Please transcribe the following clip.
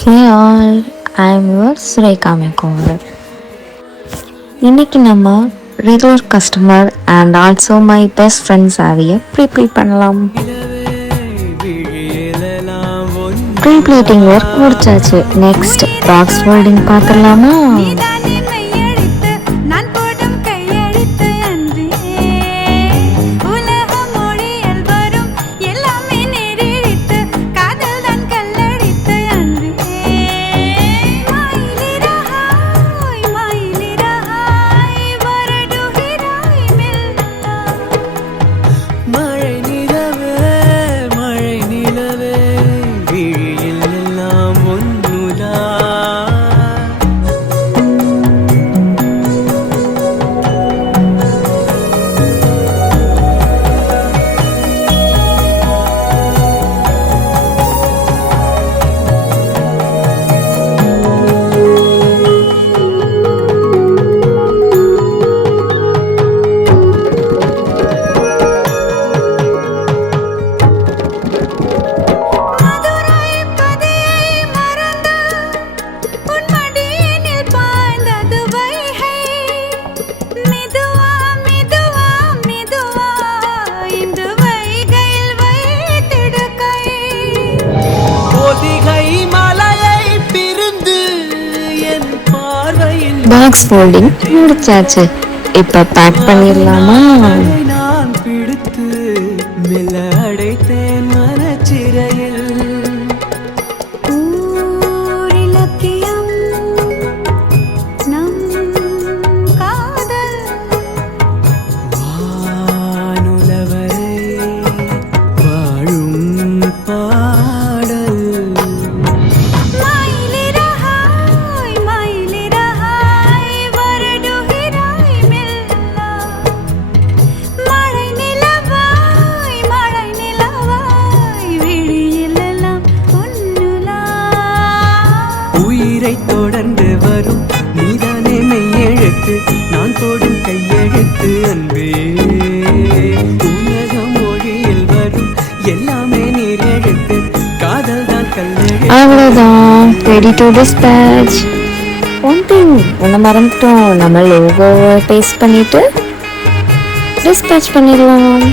Hey all, I'm your Sureka Mekover. இன்னைக்கு நம்ம regular customer and also my best friends ஆகிய pre-pleat பண்ணலாம். Pre-pleating work முடிச்சாச்சு. Next box folding பார்த்துடலாமா? Box folding முடிச்சாச்சு. இப்போ பேக் பண்ணிடலாமா? நான் பிடித்து மெல்ல அடைத்தேன் மனச்சிறையில். தொடர்ந்து வரும் நீதானே மெய்யெழுத்து, நான் போடும் கையெழுத்து அன்பே. உலக மொழியில் வரும் எல்லாமே நீர் எழுத்து, காதல் தான் கல்லெழுத்து. அவ்வளோதான், ready to dispatch. One thing ஒன்று மறந்துட்டோம், நம்ம லோகோவை பேஸ்ட் பண்ணிட்டு டிஸ்பேட்ச் பண்ணிடலாம்.